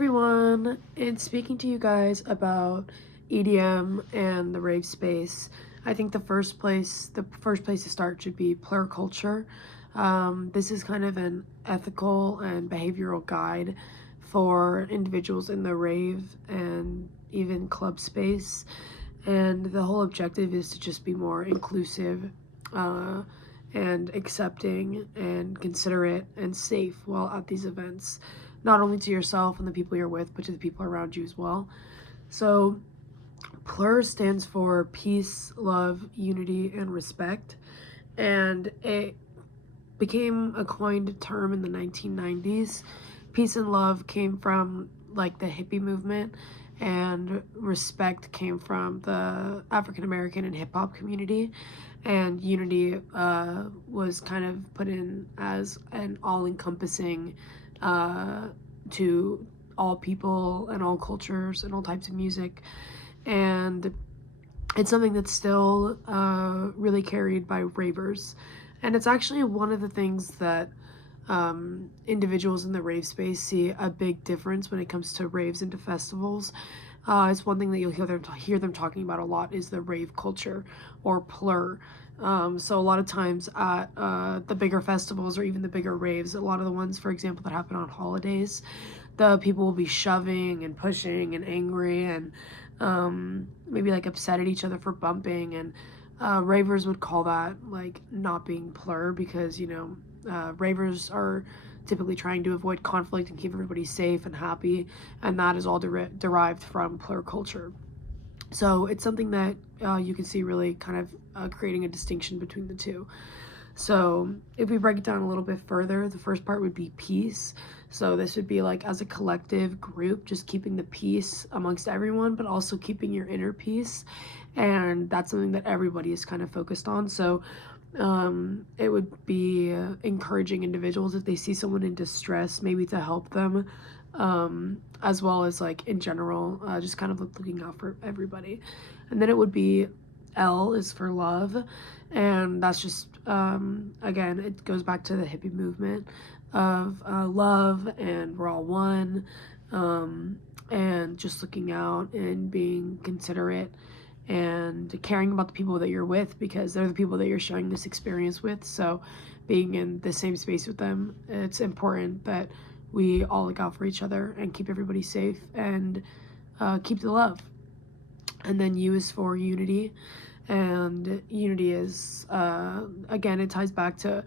everyone, and speaking to you guys about EDM and the rave space. I think the first place to start should be PLUR culture. This is kind of an ethical and behavioral guide for individuals in the rave and even club space. And the whole objective is to just be more inclusive and accepting and considerate and safe while at these events, not only to yourself and the people you're with, but to the people around you as well. So PLUR stands for peace, love, unity, and respect. And it became a coined term in the 1990s. Peace and love came from like the hippie movement, and respect came from the African American and hip hop community. And unity was kind of put in as an all encompassing to all people and all cultures and all types of music. And it's something that's still really carried by ravers. And it's actually one of the things that individuals in the rave space see a big difference when it comes to raves and to festivals. It's one thing that you'll hear them talking about a lot is the rave culture, or PLUR. So a lot of times at the bigger festivals or even the bigger raves, a lot of the ones, for example, that happen on holidays, the people will be shoving and pushing and angry and maybe like upset at each other for bumping. And ravers would call that like not being PLUR, because ravers are typically trying to avoid conflict and keep everybody safe and happy, and that is all derived from PLUR culture. So it's something that you can see really kind of creating a distinction between the two. So if we break it down a little bit further, the first part would be peace. So this would be like as a collective group, just keeping the peace amongst everyone, but also keeping your inner peace. And that's something that everybody is kind of focused on. So it would be encouraging individuals if they see someone in distress, maybe to help them, as well as like in general, just kind of looking out for everybody. And then it would be L is for love, and that's just again, it goes back to the hippie movement of love, and we're all one, and just looking out and being considerate and caring about the people that you're with, because they're the people that you're sharing this experience with. So being in the same space with them, it's important that we all look out for each other and keep everybody safe and keep the love. And then U is for unity, and unity is again, it ties back to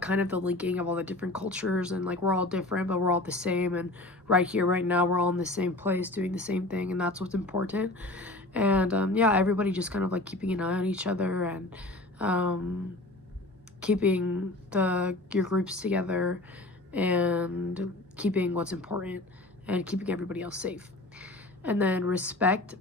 kind of the linking of all the different cultures, and like we're all different but we're all the same, and right here right now we're all in the same place doing the same thing, and that's what's important. And yeah, everybody just kind of like keeping an eye on each other, and keeping your groups together, and keeping what's important, and keeping everybody else safe. And then respect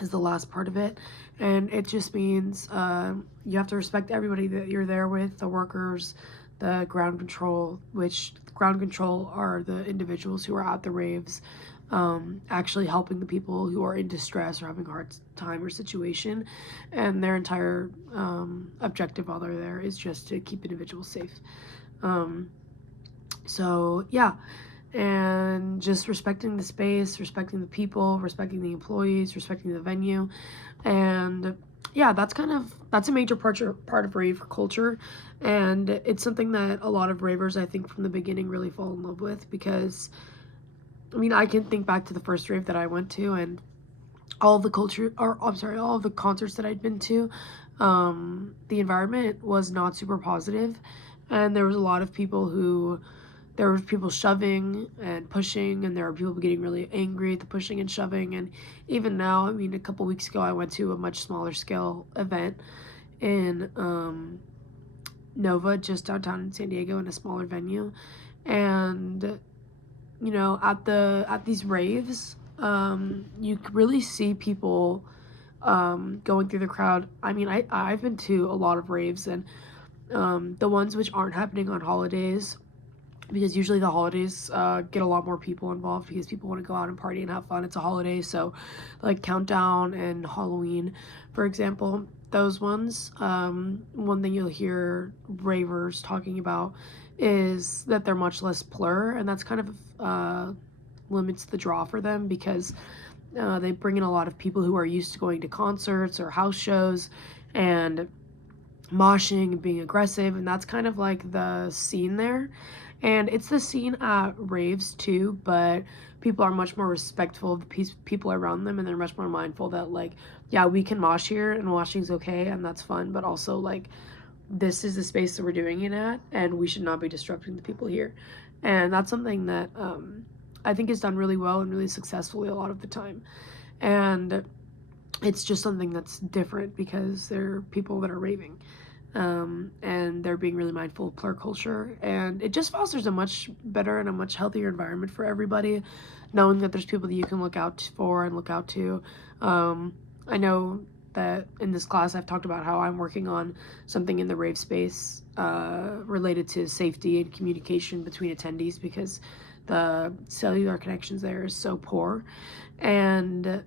is the last part of it, and it just means you have to respect everybody that you're there with, the workers, the ground control, which ground control are the individuals who are at the raves, actually helping the people who are in distress or having a hard time or situation, and their entire objective while they're there is just to keep individuals safe. So yeah, and just respecting the space, respecting the people, respecting the employees, respecting the venue. And yeah, that's a major part of rave culture, and it's something that a lot of ravers, I think, from the beginning really fall in love with, because I mean, I can think back to the first rave that I went to, and all of the all of the concerts that I'd been to, the environment was not super positive, and there was a lot of people there were people shoving and pushing, and there were people getting really angry at the pushing and shoving. And even now, I mean, a couple weeks ago, I went to a much smaller scale event in Nova, just downtown in San Diego, in a smaller venue, and at these raves, you really see people going through the crowd. I mean, I've been to a lot of raves, and the ones which aren't happening on holidays, because usually the holidays get a lot more people involved because people want to go out and party and have fun. It's a holiday, so like Countdown and Halloween, for example, those ones, one thing you'll hear ravers talking about is that they're much less PLUR, and that's kind of limits the draw for them, because they bring in a lot of people who are used to going to concerts or house shows and moshing and being aggressive, and that's kind of like the scene there. And it's the scene at raves too, but people are much more respectful of the people around them, and they're much more mindful that, like, yeah, we can mosh here and moshing's okay and that's fun, but also, like, this is the space that we're doing it at, and we should not be disrupting the people here. And that's something that I think is done really well and really successfully a lot of the time. And it's just something that's different because they're people that are raving. And they're being really mindful of PLUR culture, and it just fosters a much better and a much healthier environment for everybody, knowing that there's people that you can look out for and look out to. I know that in this class I've talked about how I'm working on something in the rave space related to safety and communication between attendees, because the cellular connections there is so poor. And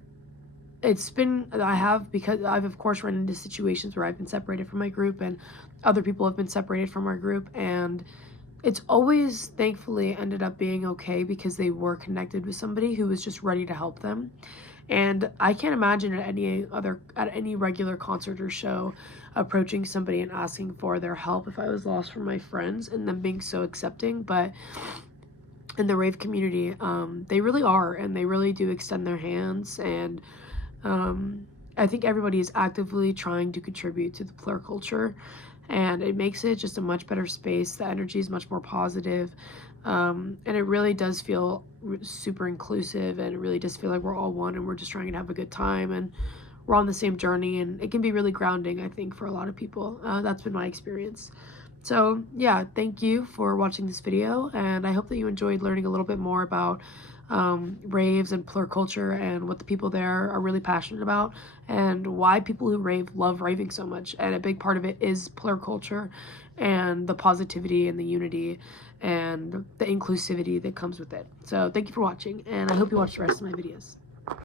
because I've of course run into situations where I've been separated from my group and other people have been separated from our group, and it's always thankfully ended up being okay because they were connected with somebody who was just ready to help them. And I can't imagine at any regular concert or show approaching somebody and asking for their help if I was lost from my friends, and them being so accepting. But in the rave community, they really are, and they really do extend their hands. And I think everybody is actively trying to contribute to the PLUR culture, and it makes it just a much better space. The energy is much more positive, and it really does feel super inclusive, and it really does feel like we're all one and we're just trying to have a good time and we're on the same journey, and it can be really grounding, I think, for a lot of people. That's been my experience. So yeah, thank you for watching this video, and I hope that you enjoyed learning a little bit more about raves and PLUR culture and what the people there are really passionate about, and why people who love raving so much. And a big part of it is PLUR culture and the positivity and the unity and the inclusivity that comes with it. So thank you for watching, and I hope you watch the rest of my videos.